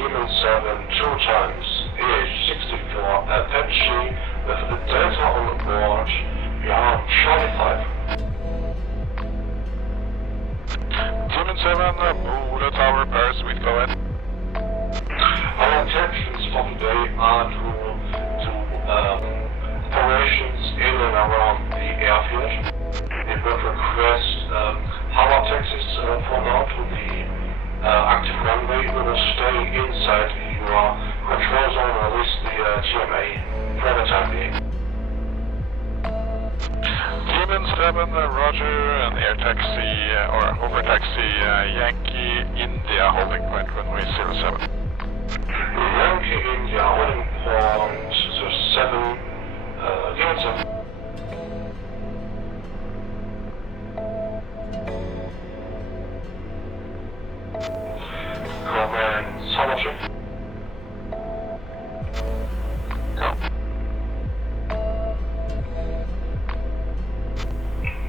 Demon 7 2 times AH-64 Apache with the data on the board. We are on Charlie 5. Demon 7, move the tower repairs, we go ahead. Our intentions for today are to operations in and around the airfield. We would request hover taxis for now to the active runway. We will stay inside your control zone or at least the GMA for the time being. Demon 7, Roger, and air taxi, or hover taxi, Yankee, India, holding point runway 07. Yankee, India, holding point 07, Demon 7. Command, Summership. Go.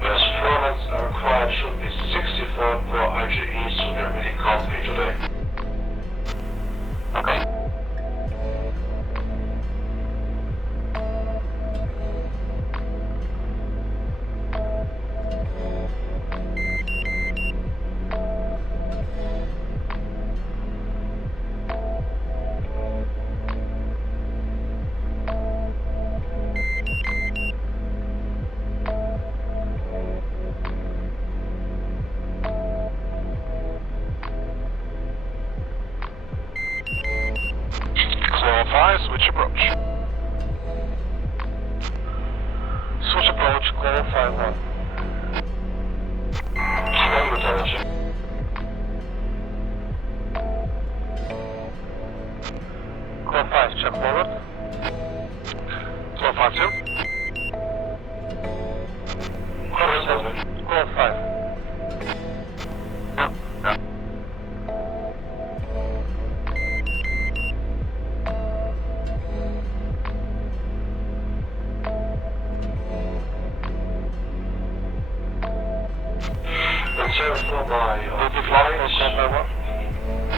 Performance required should be 64 per IGE, so we are really comfy today. Okay. Switch approach. Switch approach, call 5-1. Call 5, check forward. Call 5-2. Call 5. Yeah. For my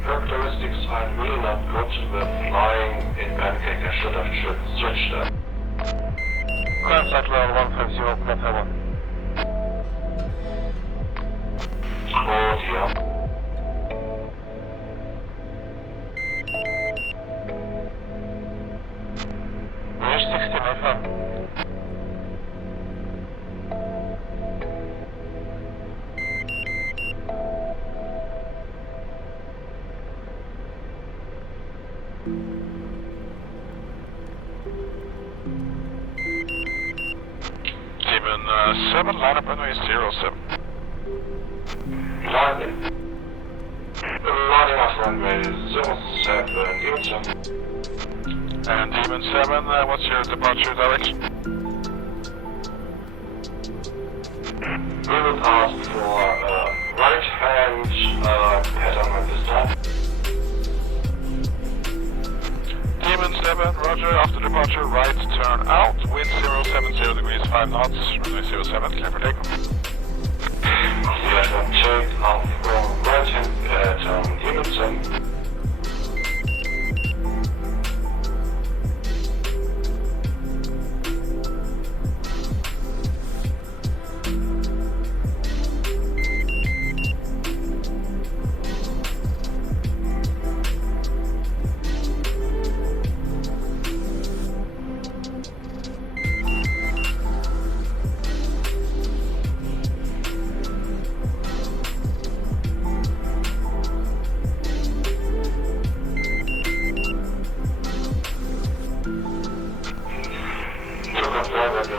characteristics, I'm really not good with flying in pancake. I should have switched that. Contact level 150, platform 1. Oh dear. AH-60, my friend. Demon 7, line up runway 07. Lining off runway 07, Demon 7. And Demon 7, what's your departure direction? We will ask for right hand pattern at this time. Demon 7, roger, after departure, right turn out, wind 070 degrees 5 knots, runway 07, clear for takeoff. Clear for takeoff from right hand pattern, Demon 7.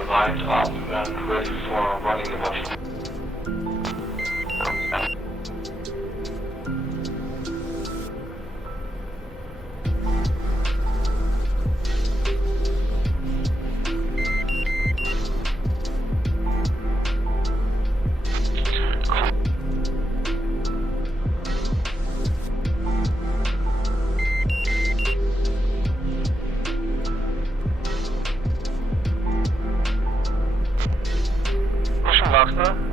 Lined up and ready for running the watch. Faster.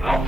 No.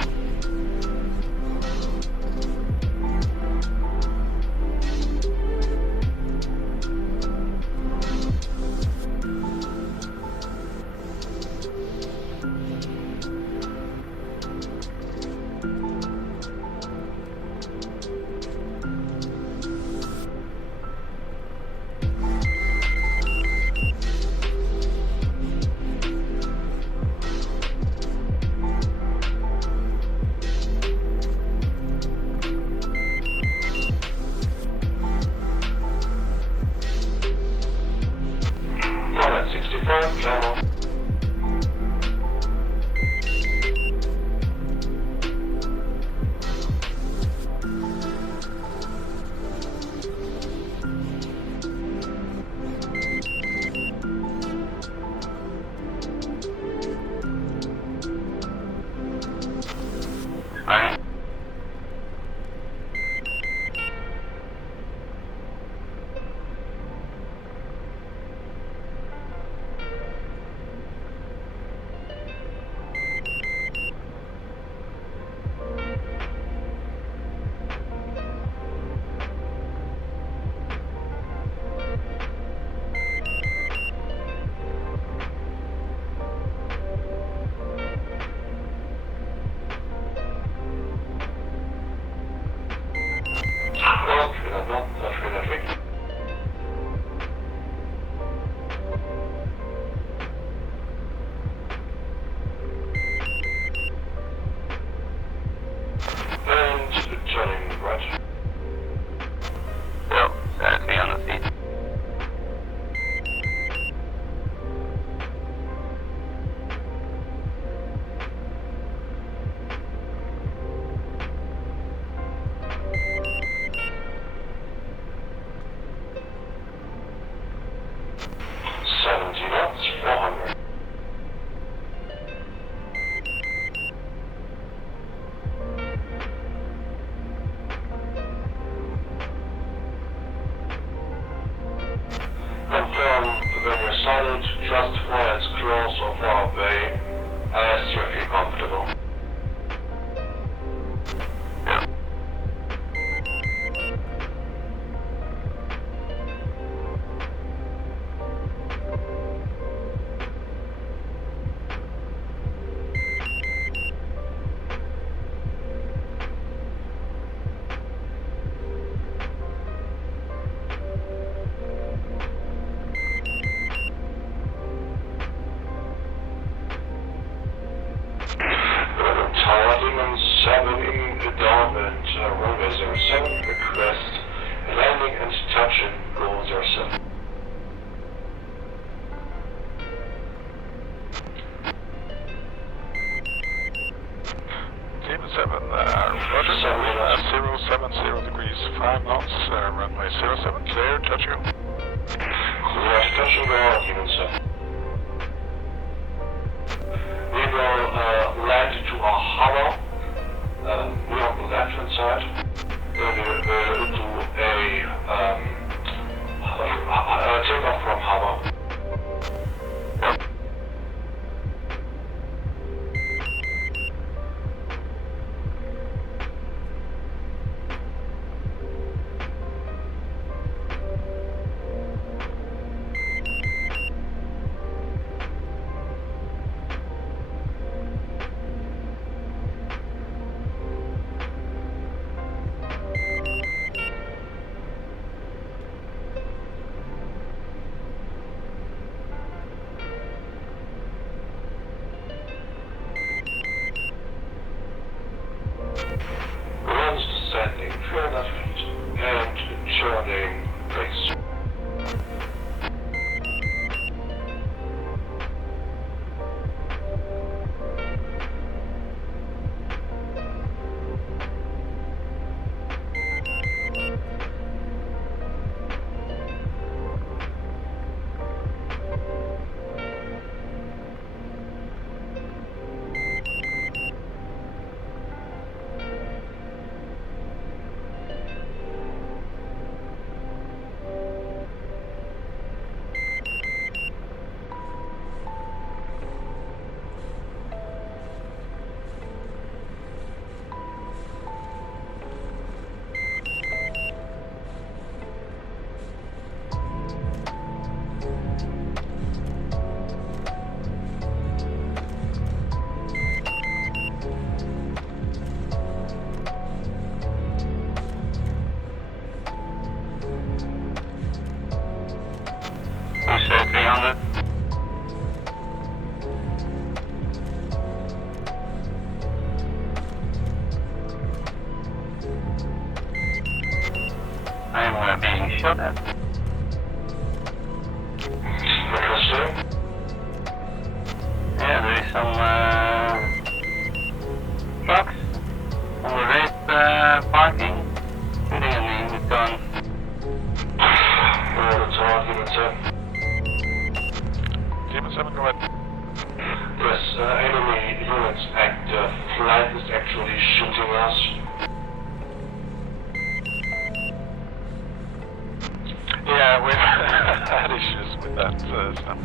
Downwind, runway 07, request landing and touching goal 07. Team 7, Roger, 070 degrees, 5 knots, runway 07, clear, touch you. Clear, touch and go, Team 7. We will land to a hollow. We're on the left-hand side. Then we will do a takeoff from harbor. show that. Interesting. Yeah, there is some trucks on the right parking. Shooting at me with guns. That's all, Demon 7. Demon 7, go ahead. Yes, enemy units active. Flight is actually shooting us. Yeah, we've had issues with that stuff.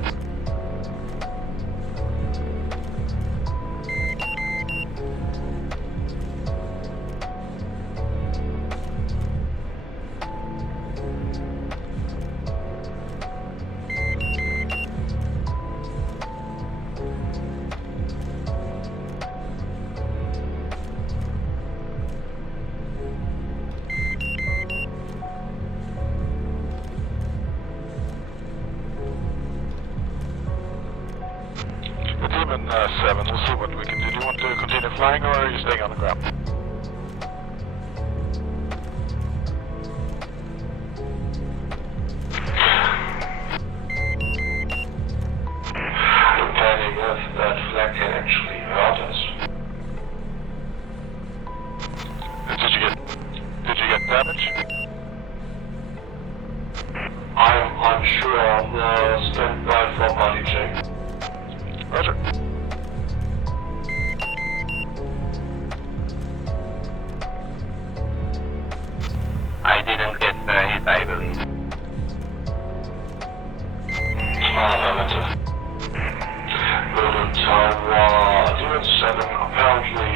Demon 7, we'll see what we can do. Do you want to continue flying or are you staying on the ground? Depending if that flag can actually hurt us. Did you get damage? I'm unsure. Stand by for body check. Roger. I didn't get hit, I believe. Affirmative. Golden Tower, Demon 7 apparently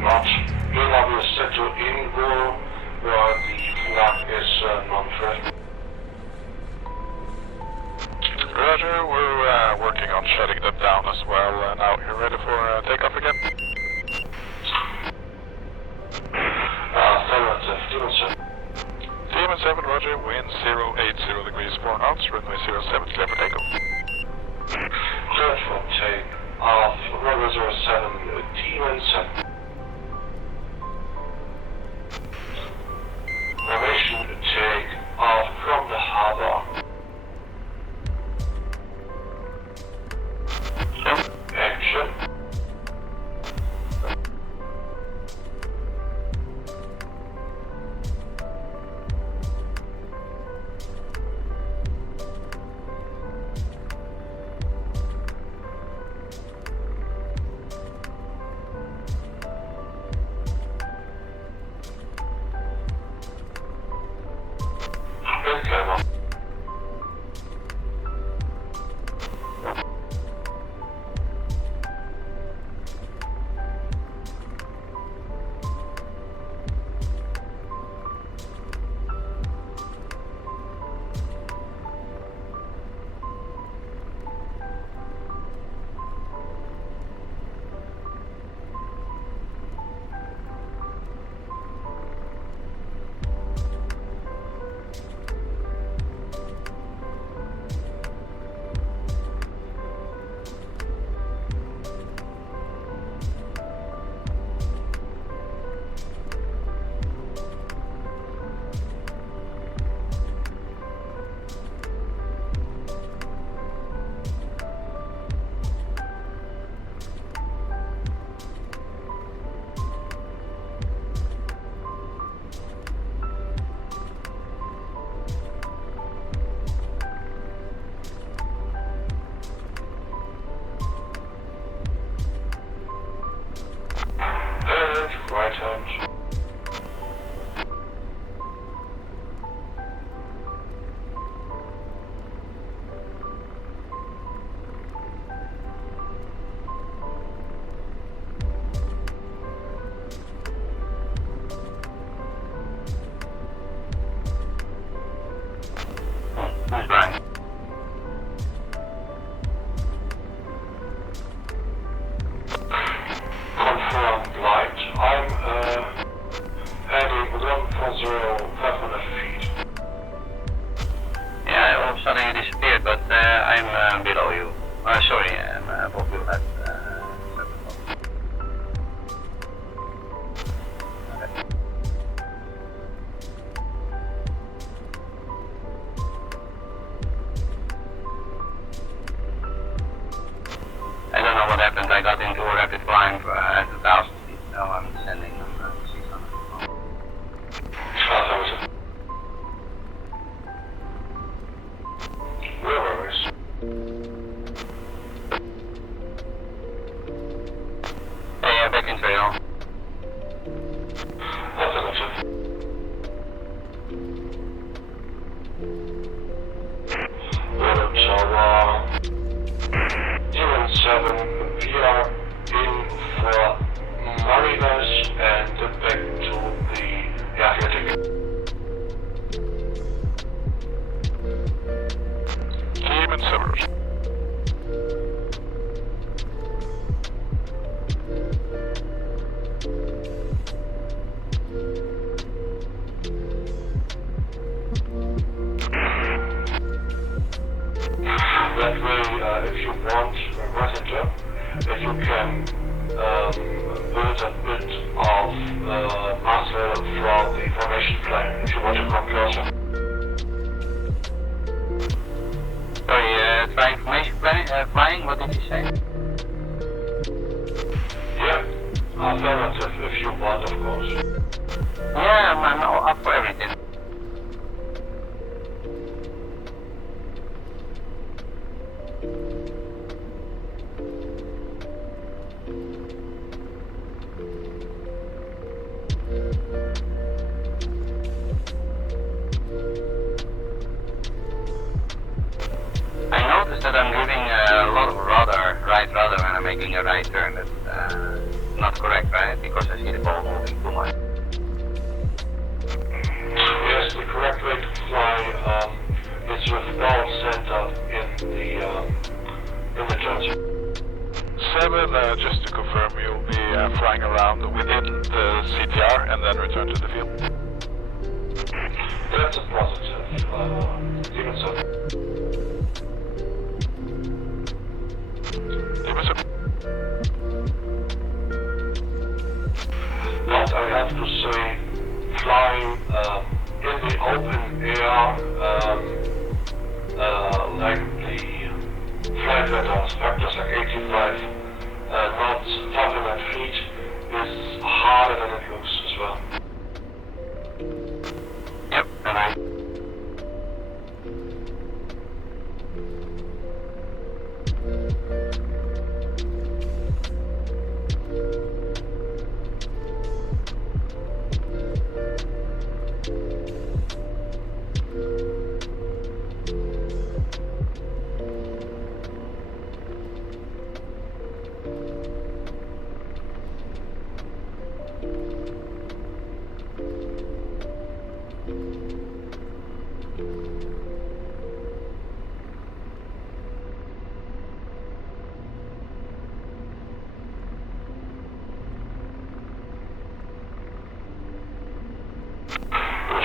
not. EUFD is set to Ingo, where the flag is non-threat. Roger, we're working on shutting them down as well. Now, you ready for takeoff again? Affirmative, Demon 7. Demon 7, Roger, wind 080 degrees 4 knots, runway 07, clear for takeoff. Cleared for takeoff, runway 07, Demon 7. Formation take off from the harbor. Action. Disclaimer. Right hand. Who's flying? Confirmed light. I'm heading 140, 500 feet. Yeah, all of a sudden you disappeared, but I'm below you. Sorry, I'm above you at 7 o'clock. Okay. 07, we are in for Mariners and back to the Airfield. Team and Cerberus. That way, if you want Messenger, you can build a bit of muscle from the formation plane if you want to come closer. Sorry, try information flying, what did you say? Yeah, affirmative if you want, of course. Yeah, I'm up for everything. I noticed that I'm giving a lot of right rudder when I'm making a right turn. That's not correct, right? Because I see the ball moving too much. Yes, the correct way to fly is with ball center in the judge. 7, just to confirm, you'll be flying around within the CTR and then return to the field. That's a positive, even so. But I have to say, flying in the open air, like the flight factors like 85, not 500 feet, is harder than it looks as well. Yep, and I...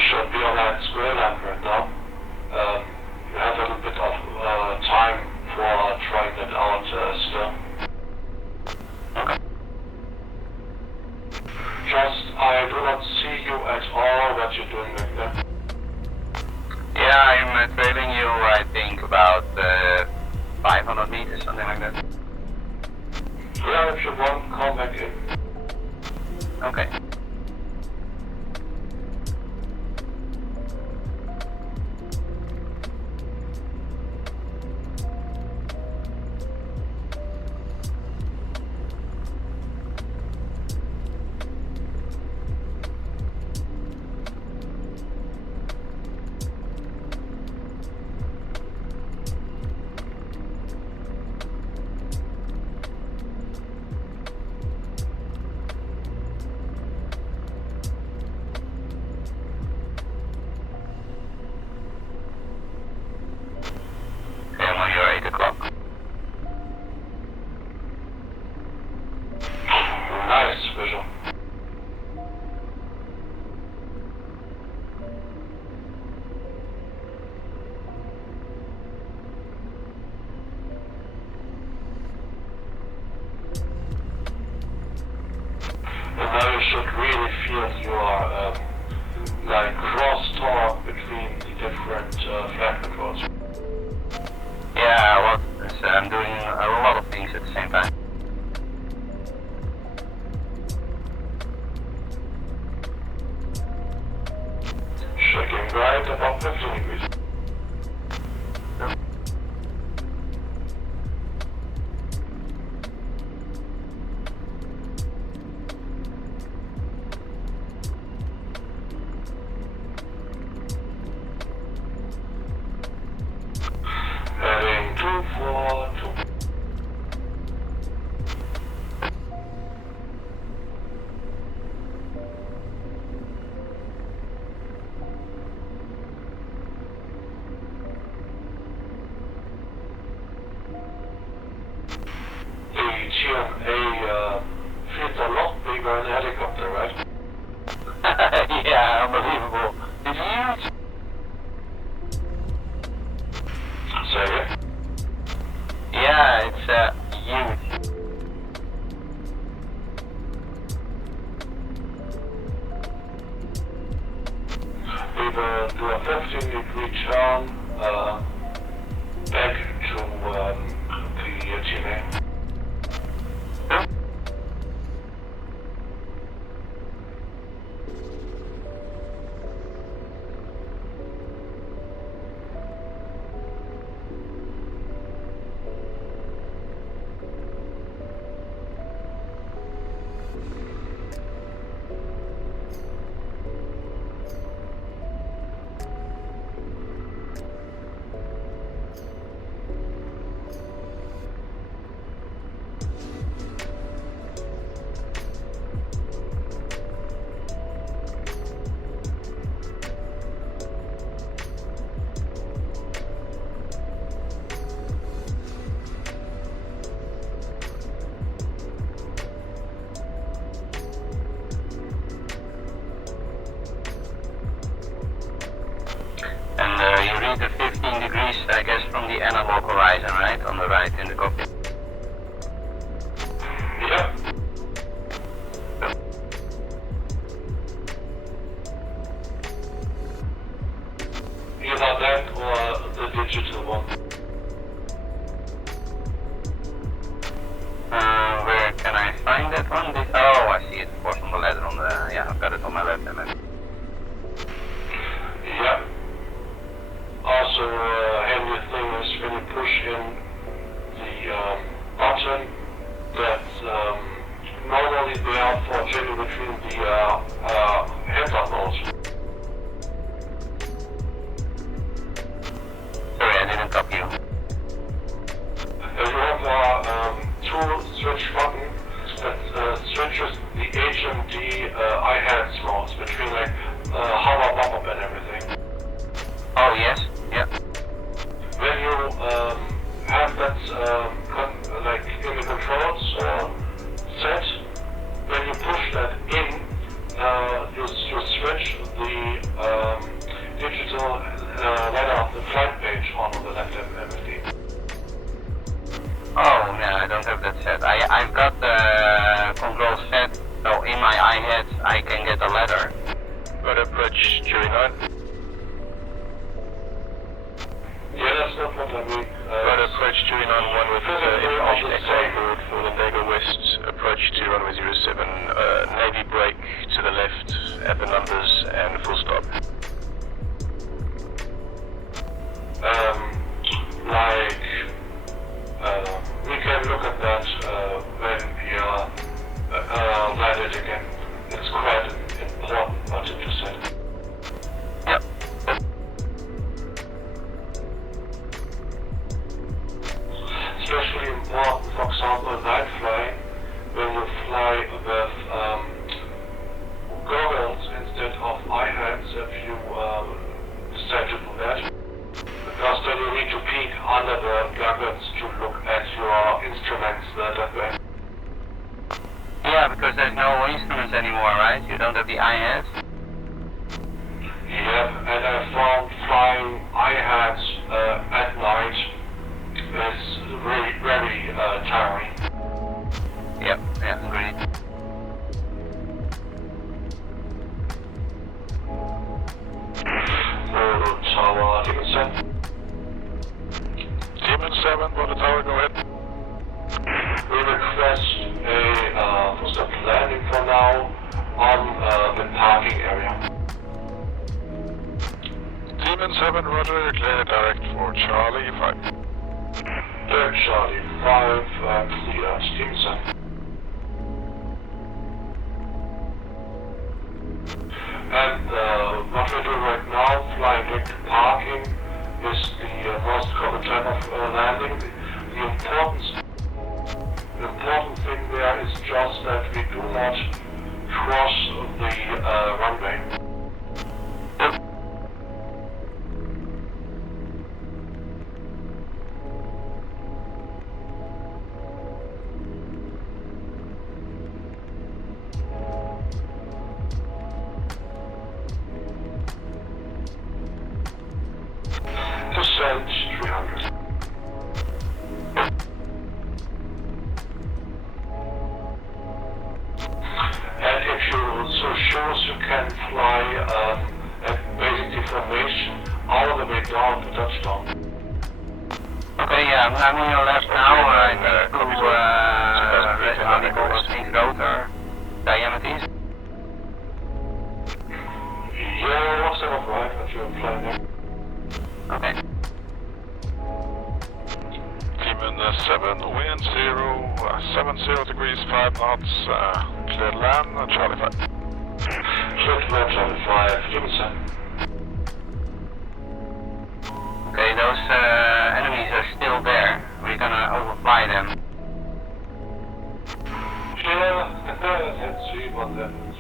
Should be on that square line right now. You have a little bit of time for trying that out still. Okay. Just, I do not see you at all what you're doing back there. Yeah, I'm trailing you, I think, about 500 meters, something like that. Yeah, if you want, come back in. Okay. Nice visual. And now you should really feel your like crosstalk between the different flight controls. Yeah, well, I'm doing a lot of things at the same time. Shaking right about 15 degrees. Heading 242. do a 15-degree turn back to the TMA. You read the 15 degrees, I guess, from the analog horizon, right? On the right in the cockpit. Yeah. Either that or the digital one. Where can I find that one? Oh, I see it, of course, on the ladder on the... Yeah, I've got it on my left hand. Yeah. Also, handy thing is when you push in the button that's normally there for changing between the heads-up modes. Sorry, I didn't copy you. You have two switch buttons that switches the HMD I-hands modes between like hover, pop-up and everything. Oh, yes. Yeah. When you have that like in the controls set, when you push that in, you switch the digital ladder of the flight page on the left MFD. Oh, no, I don't have that set. I've got the control set, so in my iHeads I can get a ladder. Got approach Jury 9. Yeah, that's not what I mean. Got approach Jury 91 with information echo board for the Vega West approach to runway 07. Navy brake to the left at the numbers and full stop. We can look at that when we landed again. It's quite important what you just said. Yep. Especially important, for example, night flying, when you fly with goggles instead of eye-hands, if you decide to do that. Because then you need to peek under the goggles to look at your instruments that way. Yeah, because there's no instruments anymore, right? You don't have the iHeads? Yep, and I found flying eye-hands at night is really very tiring. Yep, yeah, agreed. Tower, Demon 7. Demon 7, for the tower, go ahead. We request a full-stop landing for now on the parking area. Demon 7, roger, clear direct for Charlie 5. Clear Charlie 5, cleared, Demon 7. And what we do right now, flying back to parking, is the most common type of landing. The important thing there is just that we do not cross the runway. Descent 300. And if you so choose, you can fly at basic deformation down for touchdown. Okay, yeah, I'm on your left now. I need to radical speed rotor diameters. Yeah, looks like right, but you're planning. Okay. Demon 7, wind 70 degrees, 5 knots, cleared land, Charlie 5. Cleared land, Charlie 5, Demon 7. Okay, those enemies are still there. We're gonna overfly them. Yeah, let's see what happens.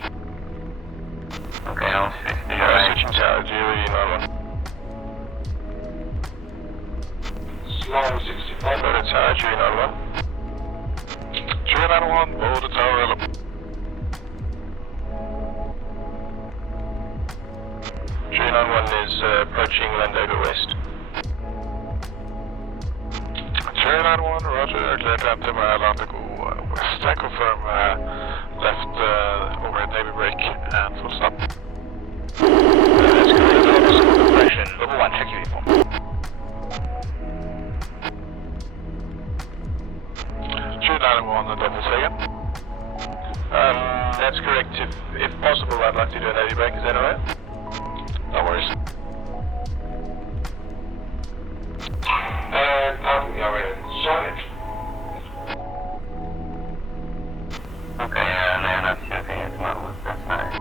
Okay, I'll switch to your Alright, right. switching tower, GOE 9-1. Slow 65. Go to tower, GOE 9-1. GOE 9-1, hold the tower up. GOE 9-1 is approaching Landover West. GOE 9-1, roger, cleared land Timber Atlantic west, and confirm left overhead Navy break and full stop. That's correct, compression, level 1, check uniform. GOE 9-1, double second. That's correct. If possible, I'd like to do a Navy break, is that alright? No worries. And we are inside. Okay, they're not shooting at the moment, that's nice.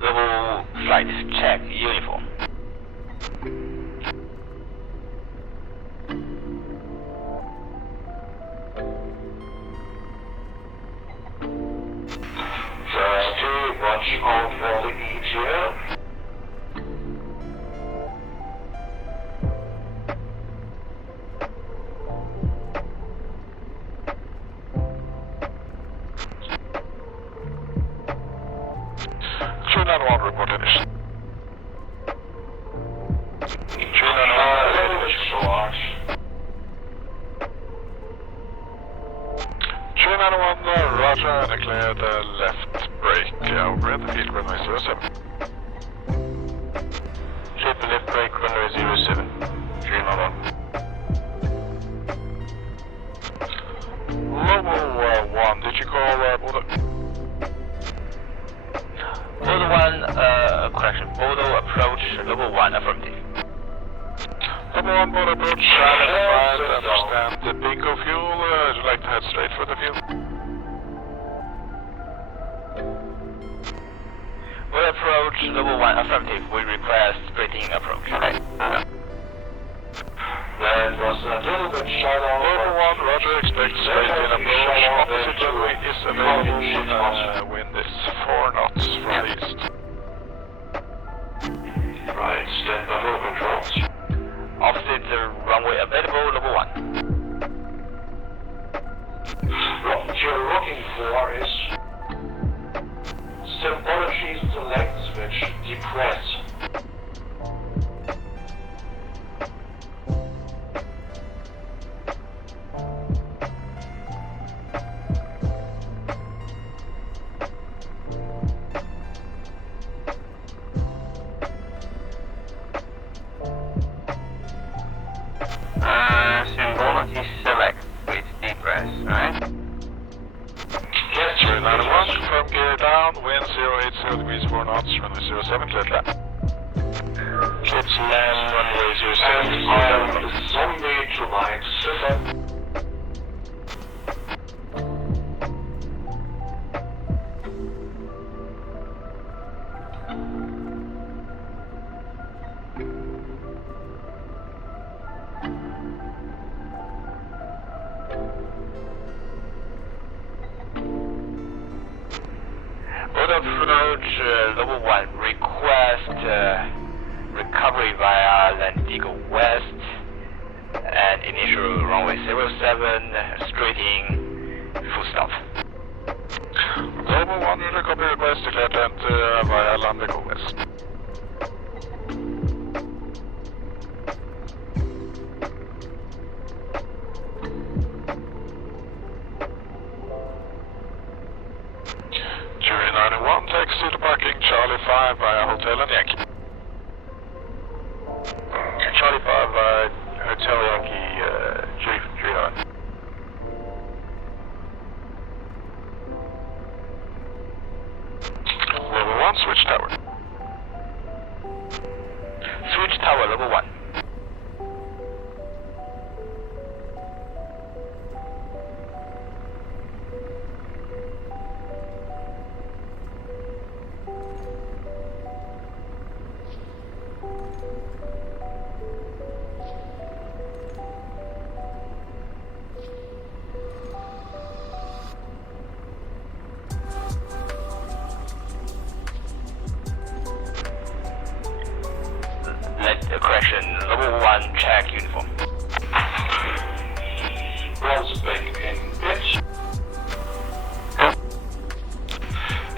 Level flight, check uniform. Watch out for the EGL. GOE 9-1, report finished. GOE 9-1, roger, declared left break, overhead, field runway 07. Clear for left break, runway 07. GOE 9-1. Lobo 1, did you call Bordeaux? Bordeaux 1, correction, Bordeaux approach, level 1, affirmative. Lobo 1, Bordeaux approach, identified, understand the bingo fuel, would you like to head straight for the field? Bordeaux approach, level 1, affirmative, we request straight-in approach. Okay. That was a little bit short on. Lobo 1, roger, expect straight-in approach, opposite runway is available, wind is 4 knots from the east. Right, stand by for controls. Opposite runway available, level 1. What you're looking for is symbology select switch depress. Symbology select with depress, right? Yes, GOE 9-1, confirm gear down, wind 080 degrees 4 knots, runway 07, cleared land. Clear to land, runway 07. and I am the zombie to my system. Cleared approach, level 1, request recovery via Landigo West, and initial runway 07, straight in, full stop. Global 1 recovery request declared land via Landigo West. Jury 91 taxi to parking Charlie 5 via Hotel and Yankee. Charlie 5, Hotel Yankee, Jury 9. Level 1 switch tower. Switch tower, level 1. Correction, level 1 check uniform. Bronze back in pitch.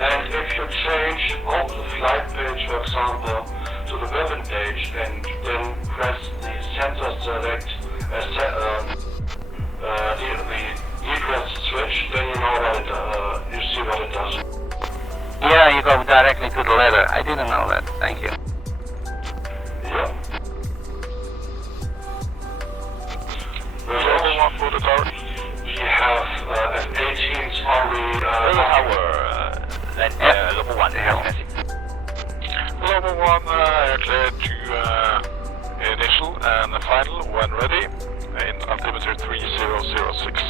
And if you change off the flight page, for example, to the weapon page and then press the sensor select the egress switch, then you know what you see what it does. Yeah, you go directly to the ladder. I didn't know that. Thank you. Yeah. Level 1 for the tower. We have F-18s on the Tower, level 1, Level 1 cleared to initial and final when ready in altimeter 3006.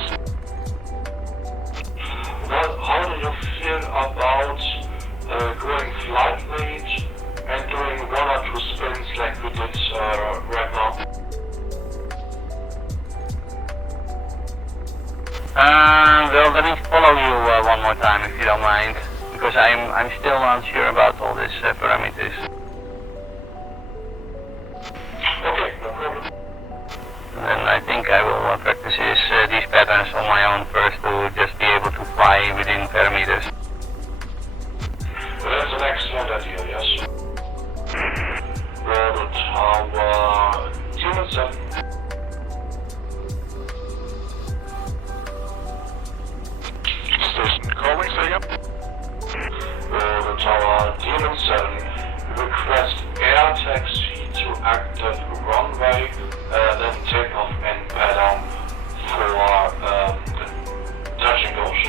Well, how do you feel about going flight lead and doing 1 or 2 spins like we did right now? Well, let me follow you one more time if you don't mind, because I'm still unsure about all these parameters. Okay, no problem. And I think I will practice these patterns on my own first to just be able to fly within parameters. Well, that's an excellent idea, yes. Roll tower Demon 7. Station calling, say again. Roll tower Demon 7. Request air taxi to active runway, then takeoff and pattern for touch and goes.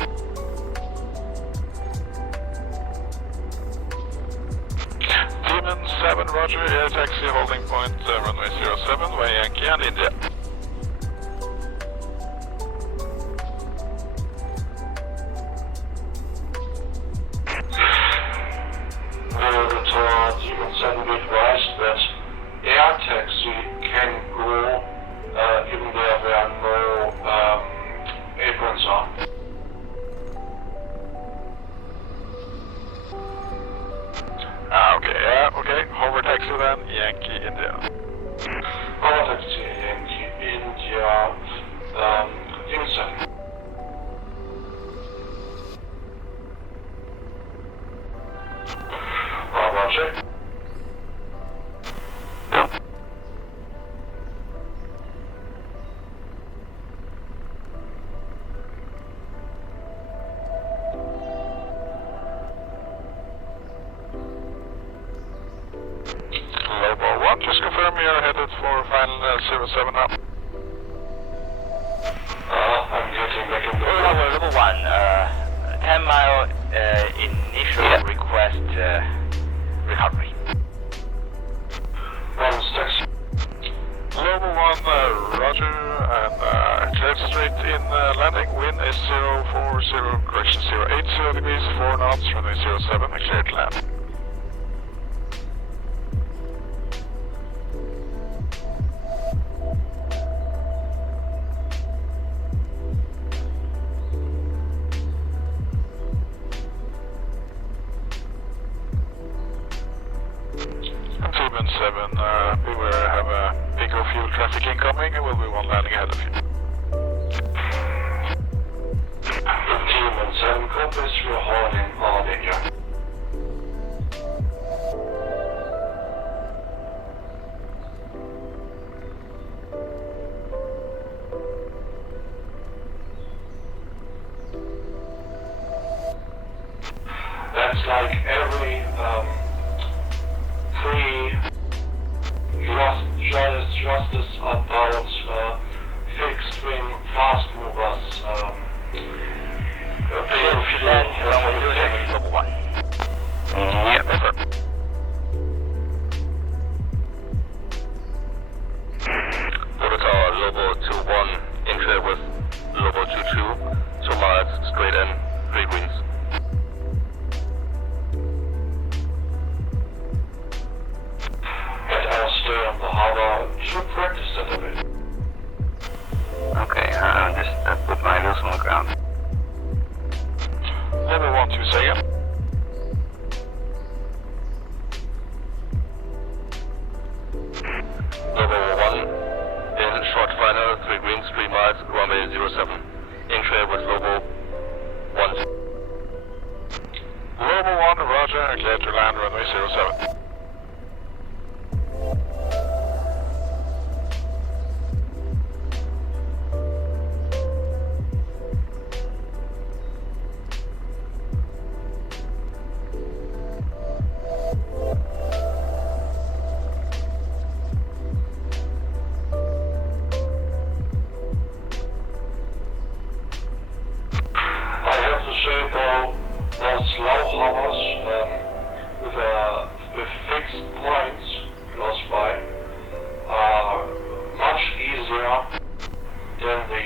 Demon 7, roger, air taxi holding point runway 07 via Yankee and India. Demon 7 advised that air taxi can go even though there are no aprons on. Okay, hover taxi then, Yankee, India. Hover taxi, Yankee, India, Demon 7. Roger. Global 1, just confirm you're headed for final 07 now. I'm getting back in the level 1, 10 mile initial request recovery. taxi. Global 1, roger, and cleared straight in landing. Wind is 040, correction 080 degrees, 4 knots, runway 07, cleared land. beware, have a big fuel traffic incoming and will be one landing ahead of you. Team and 7 copies, we're holding all danger. That's like every justice about fixed wing fast movers. Yep. Protocol Lobo 2-1, entry with Lobo 2-2, 2 miles straight in, 3 winds. And I'll stay on the harbor to practice that a bit. Okay, just put my wheels on the ground. Level 1, 2 second. Level 1, in short final, 3 greens, 3 miles, runway 07. Entry with Lobo 1. Lobo 1, roger, clear to land runway 07. With fixed points close by are much easier than the,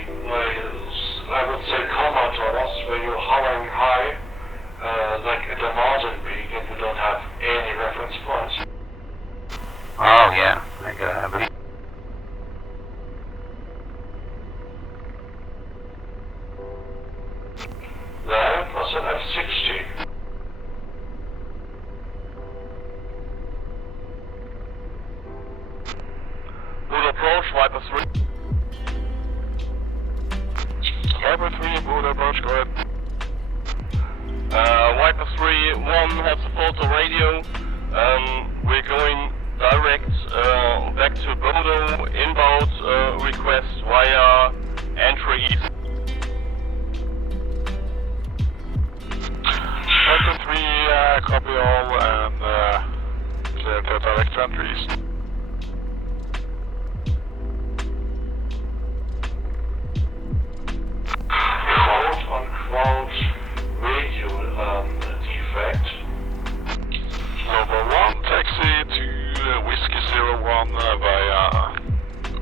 I would say, comators, where you're hovering high, like at the mountain peak, and you don't have any reference points. Oh yeah, I believe. That was an F-16. Would approach, Viper 3. Viper 3, would approach, go ahead. Viper 3, 1 has a photo radio. We're going direct back to Bodo, inbound request via entry east. Viper 3, copy all and clear to direct to entry east. Quote-unquote radio defect. Lobo 1, taxi to Whiskey 01 via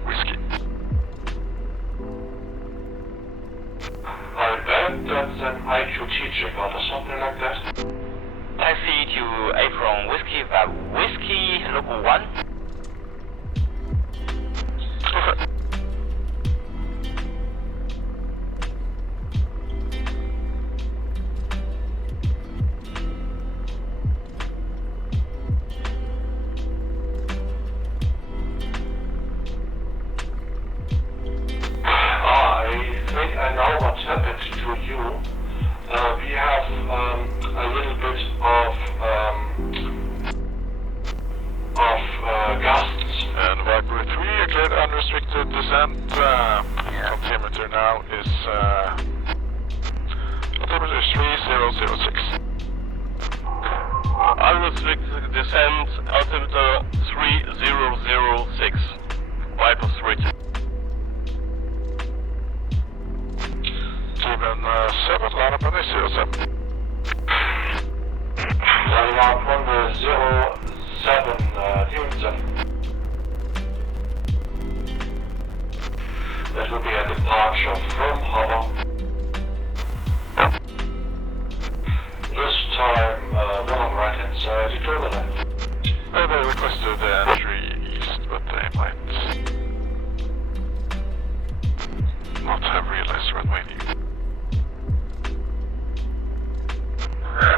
Whiskey. I bet that's an IQT checkout or something like that. Taxi to Echelon Whiskey via Whiskey Local 1. Okay. I know what happened to you. We have a little bit of gusts. And Viper 3, cleared unrestricted descent. Altimeter now is altimeter is 3006. Unrestricted descent, altimeter 3006. Viper 3. Team 7, line up on the 07. Line up on the 07, Team 7. That will be a departure from harbor. This time, one on the right hand side, to the left. They requested entry east, but they might not have realized runway new.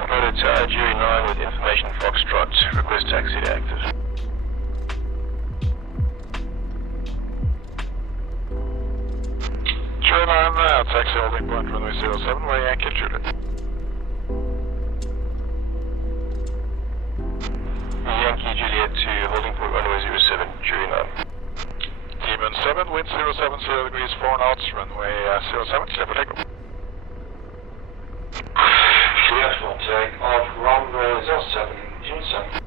Motor Jury 9 with information Foxtrot, request taxi to active. taxi holding point runway 07, where Yankee Juliet. Yankee Juliet to holding point runway 07, Jury 9. Demon 7, wind 070 degrees, 4 knots, runway 07, clear for takeoff. Cleared for takeoff, runway 07, June 7.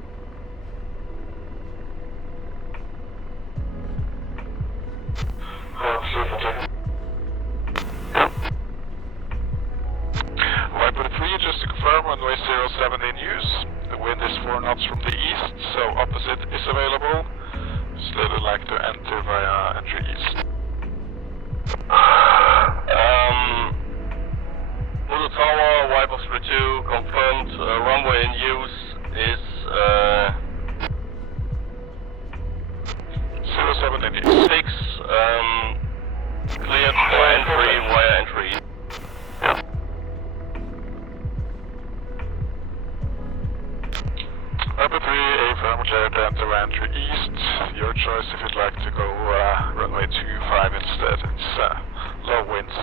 Clear for takeoff. Viper 3, just to confirm, runway 07 in use. The wind is 4 knots from the east, so opposite is available. Still like to enter via entry east. Little Tower, Viper 32, confirmed, runway in use is 07 in use. 6, cleared for entry via entry. Viper 3, affirm, clear to enter entry east. Your choice if you'd like to go runway 25 instead. It's low winds.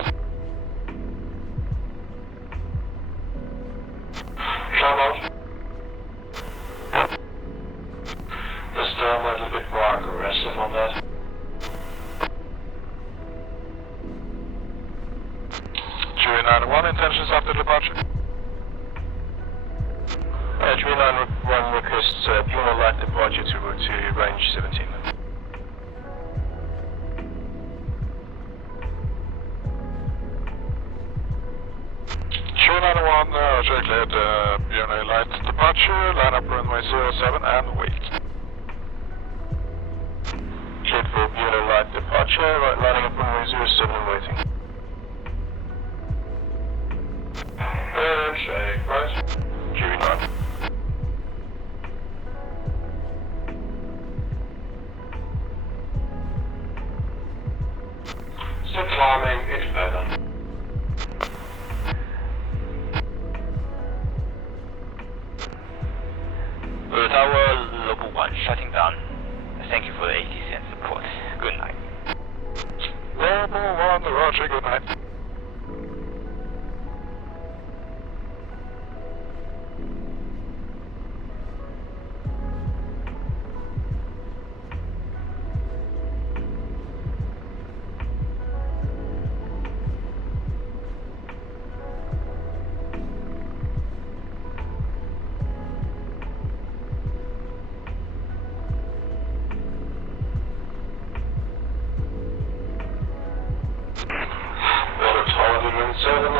Come out. This time a little bit more aggressive on that. Jury 91, intentions after departure. Jury 91 requests Puma light departure to route to range 17. Jury 91, Roger, cleared Björn light departure, line up runway 07 and wait. Cleared for Björn light departure, right lining up runway 07 and waiting. Shake, right? Jury 9. Still climbing, it's better. Tower Local 1 shutting down. Thank you for the 80-cent support. Good night. Global 1, Roger, good night.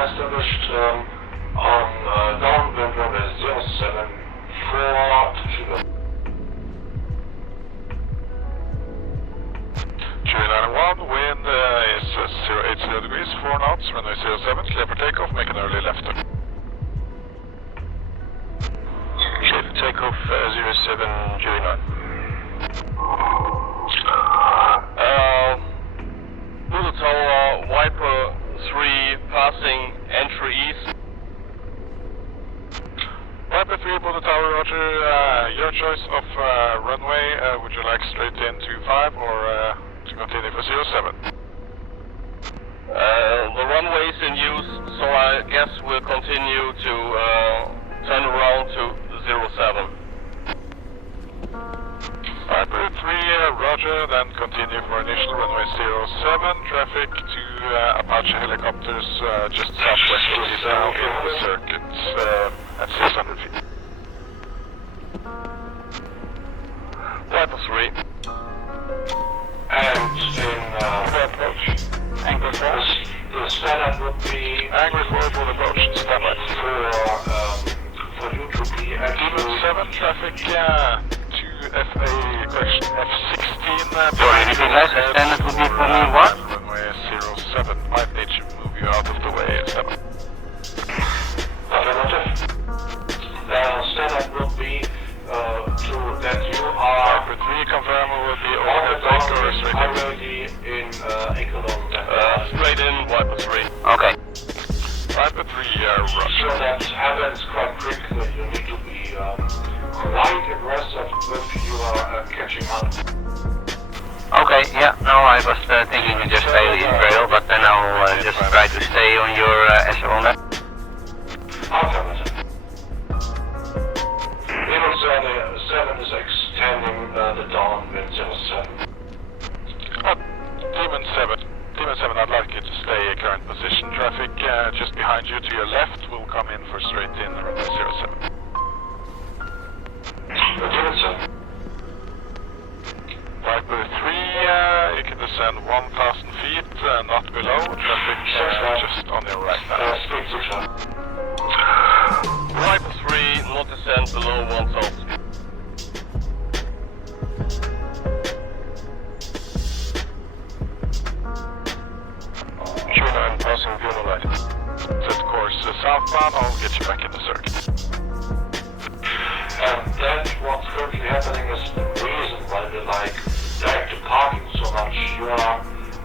Established on downwind runway 07 for Taxiway. Jury 91, wind is 080 degrees, 4 knots, runway 07, clear for takeoff, make an early left turn. Clear for takeoff 07, Jury 9. Little Tower, Viper 3 passing entry east. Viper 3, Bullet Tower, Roger. Your choice of runway. Would you like straight in 25 or to continue for 07? The runway is in use, so I guess we'll continue to turn around to 07. Viper 3, Roger, then continue for initial runway 07, traffic to Apache helicopters just southwest of Lisa in the circuit at 600 feet. Viper 3. And in approach, angle 4, the setup would be Angry 4 full approach, stand by. For you to be at Demon 7, traffic to FA, correction, F-16. Sorry, repeat that, the standard would be for me what? Runway 07, might need to move you out of the way, 7. Affirmative. The setup would be that you are Viper 3, confirm will be over the deck or straight in? already in Echelon. Straight in, Viper 3. Okay. Viper 3, Roger. So that happens quite quickly. You need to be quite aggressive if you are catching up. Okay, yeah, no, I was thinking to just stay in trail, but then I'll just try to stay on your Echelon. Affirmative. Eagle 7 is extending the downwind 07. Demon 7, I'd like you to stay at current position. Traffic just behind you to your left will come in for straight in runway 07. Demon 7. Viper 3, you can descend 1,000 feet, not below. Traffic just on your right now. Speed 6 Viper 3, not descend below 1,000. Q9 passing Buno light. Set course southbound, I'll get you back in the circuit. And that's what's currently happening is the reason why we like directed parking so much. You are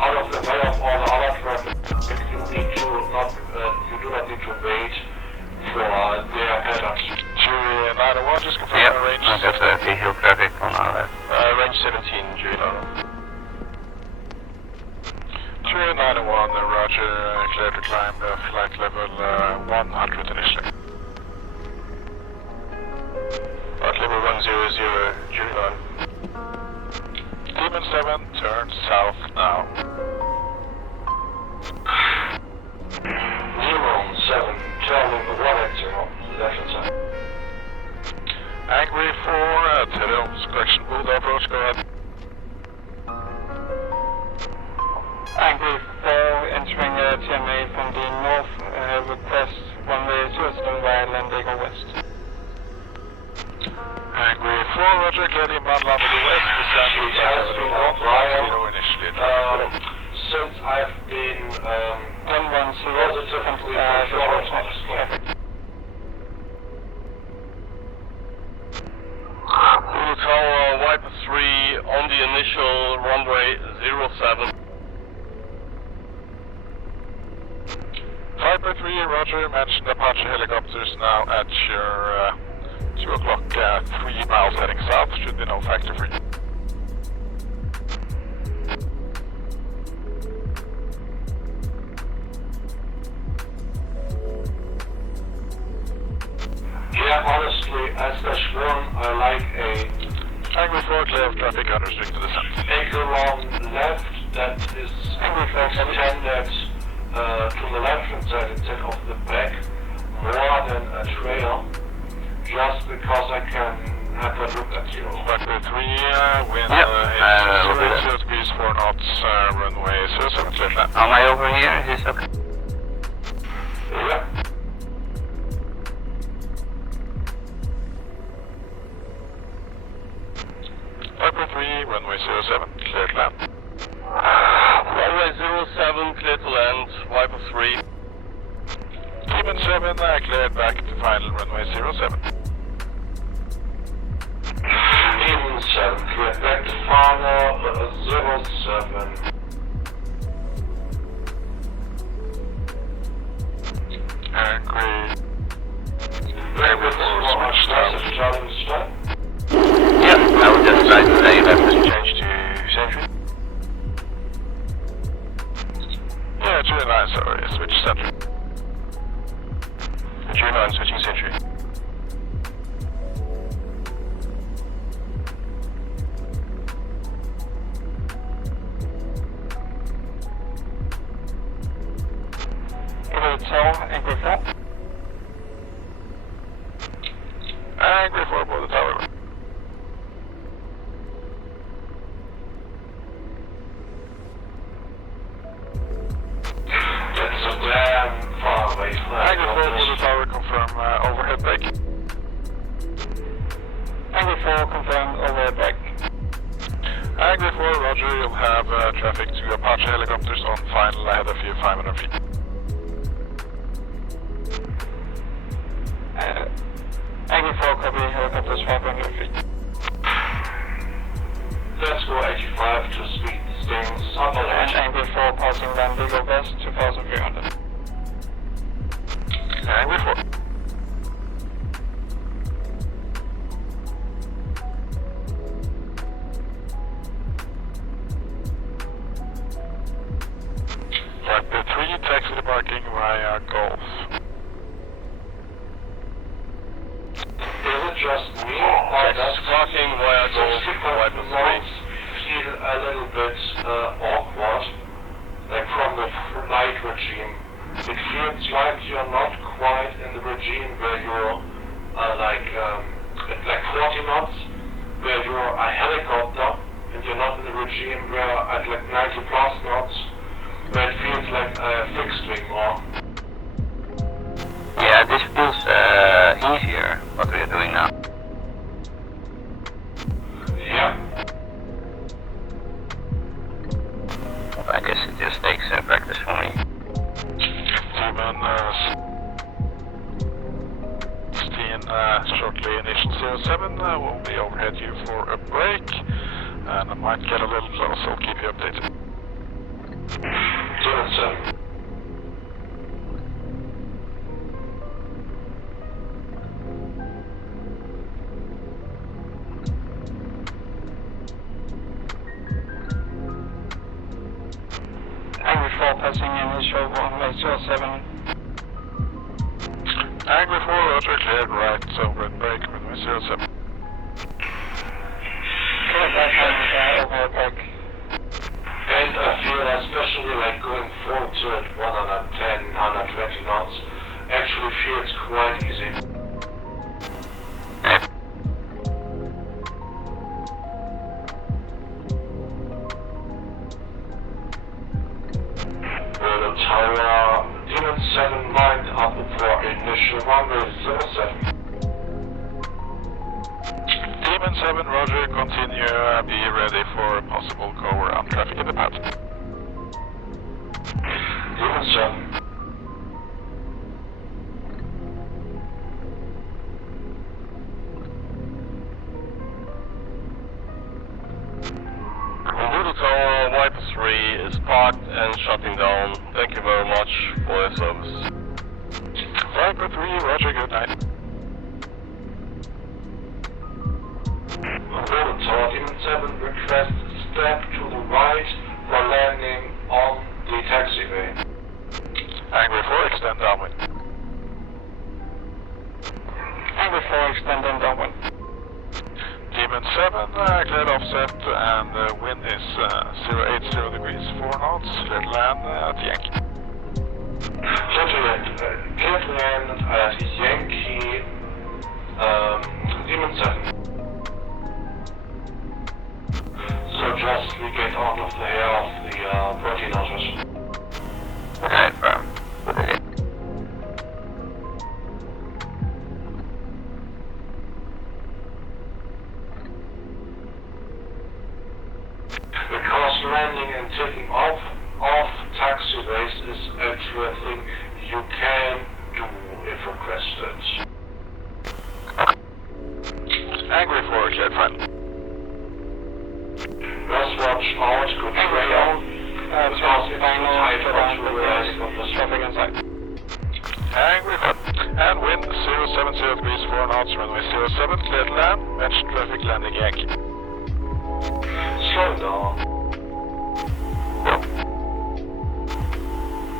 out of the way of all the other traffic. You do not need to wait for their patterns. Jury 901, just confirm Yep, the range. I got the hill traffic on our left. Range 17, Jury 901. Jury 901, roger, clear to climb flight level 100 initially. Flight level 100, Jury 9. Demon 7, turn south now. Demon 7, traveling 180, left hand side. Angry 4, Telehome's correction pool, approach, go ahead. Angry 4 entering TMA from the north, request runway 07 via Landigo West. Angry 4, roger, clear the inbound line to the west, descend to Brian, initially. since I've been positively confirmed, Blue Tower, Viper 3 on the initial runway 07. Viper 3, roger, mentioned Apache helicopters now at your 2 o'clock, 3 miles heading south, should be no factor for you. yeah, honestly, S-1, I like a Angry 4, clear of traffic, unrestricted descent. Echelon left that is extended to the left hand side instead of the back more than a trail, just because I can have a look at you. Viper 3, wind Yep, 0 degrees 4 knots, runway 07, clear flat. Am I over here? Is this okay? Yeah. Viper 3, runway 07, clear to land. Runway 07, clear to land, Viper 3. Demon 7, cleared back to final runway 07. Demon 7, clear back to final 07. Angry. Angry 4, much nicer traveling this time. Yeah, I will just try to stay left and Change to Sentry. Yeah, Jury 9, sorry, switch center. Jury 9, switching Sentry. Hotel, Angry 4. Angry 4, aboard the tower. That's a damn far away flight. Angry 4, aboard the tower, confirm overhead brake. Angry 4 confirmed overhead brake. Angry 4, roger, you'll have traffic to Apache helicopters on final ahead of you, 500 feet. Angry 4 copy, helicopters 500 feet. Let's go 85 to speed staying south of And the Angry 4 passing Landigo West, 2300. Angry 4. Golf. Is it just me, or does Squawking via Golf, Viper 3. feel a little bit awkward, like from the flight regime? It feels like you're not quite in the regime where you're like 40 knots, where you're a helicopter, and you're not in the regime where at like 90 plus knots, where it feels like a fixed wing more. Yeah, this feels easier, what we are doing now. Yeah. I guess it just takes practice for me. Demon 16, shortly initial 07, will be overhead you for a break, and I might get a little close, I'll keep you updated. Demon 7. Angry 4 passing initial 107. Angry 4, roger, cleared right, over at break, runway 07. Clear back and over back. And I feel especially like going full tilt 110, 120 knots actually feels quite easy. The tower Demon 7 lined up for initial runway 07. Demon 7, roger, continue, be ready for a possible go around traffic in the path. Demon 7. Voodoo Tower, Viper 3 is parked and shutting down. Thank you very much for your service. Viper 3, roger, good night. Voodoo Tower Demon 7 request step to the right for landing on the taxiway. Angry 4, extend downwind. Angry 4 extending downwind. Demon 7, cleared offset, and wind is 080 degrees, 4 knots, cleared land at Yankee. Cleared land at Yankee, Demon 7. So just we get out of the hair of the protein houses. Alright, firm. Good idea. Because landing and taking off taxiways is actually a thing you can do if requested. Angry 4, cleared fine. Just watch out, good trail. Because it's tight for the Traffic inside. Angry 4, and wind 070 degrees, 4 knots, runway 07, cleared land, match traffic landing Yankee. Slow down.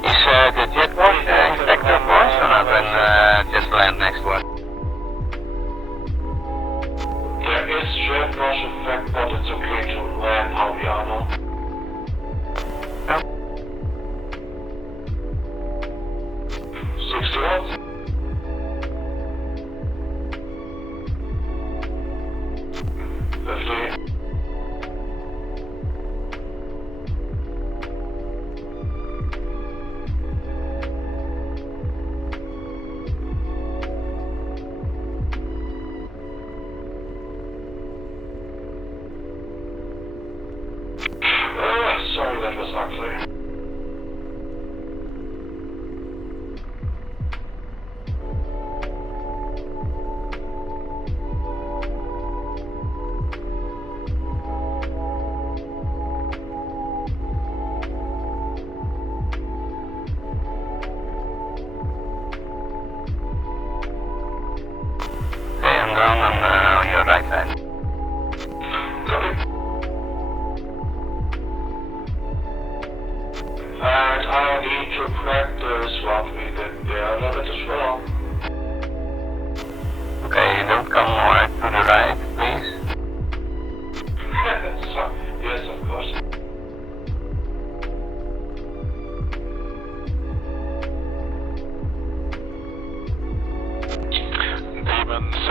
Is the jet wash inspector voice or not when just land next one? There is jet wash effect, but it's okay to land how we are now. Yep. 60 knots. Sorry, that was not clear. Okay, I'm down on your right side. Copy. And I need to practice what we did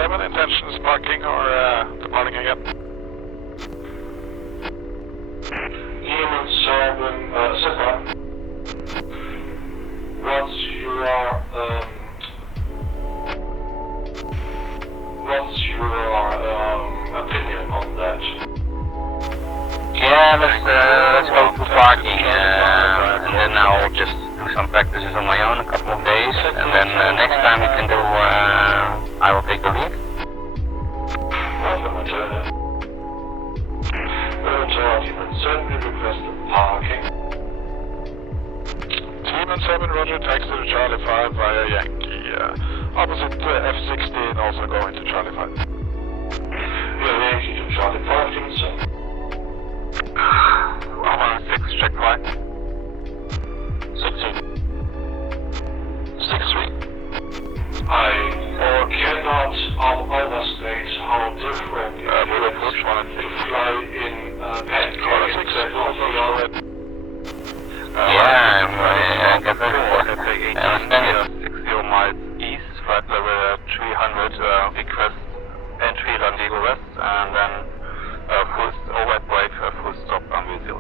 7, intentions parking or departing again? Demon 7, what's your opinion on that? Yeah, let's go to parking, and then I'll just do some practices on my own a couple of days, and then next time we can do, I will take the lead. Demon 7, we request the parking. Demon 7, roger, taxi to Charlie 5 via Yankee. Opposite F-16, also going to Charlie 5. Yeah, Yankee to Charlie 5, Demon 7. I'm on 6, check 5. 6-3. I cannot overstate how different it is to fly in pancakes that also are at... Yeah, I get that. I understand it. 60 miles east, flight level 300, request entry Landigo West, and then full overhead brake, full stop runway 07.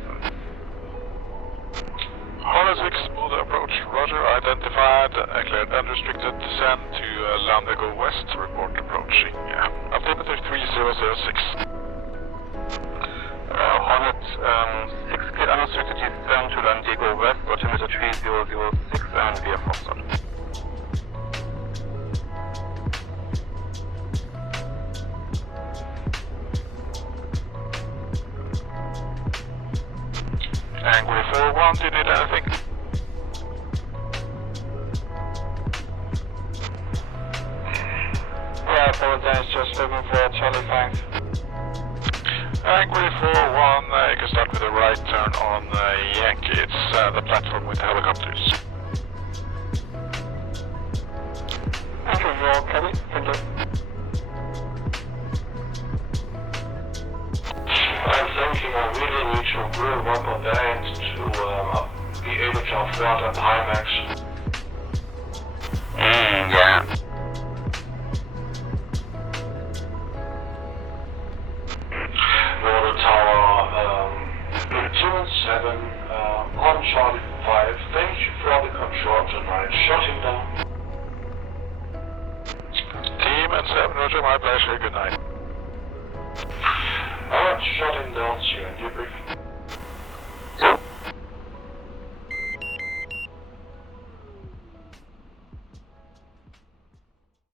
Honda 6, smooth approach, roger, identified, cleared unrestricted descent to Landigo West, report approaching. Altimeter 3006. Hornet 6, cleared unrestricted descent to Landigo West, altimeter 3006, and via Foxtrot. Angry 4-1, do you need anything? Yeah, I apologize, just looking for Charlie 5. Angry 4-1, you can start with a right turn on Yankee, it's the platform with the helicopters. Angry 4, copy, thank you. I'm thinking I really need to build up a band to be able to afford a Pimax. Yeah. Water Tower, Platoon 7, on Charlie 5, thank you for the control tonight, shutting down. Team and 7, roger, my pleasure, good night. Alright, shutting down, see you in debrief.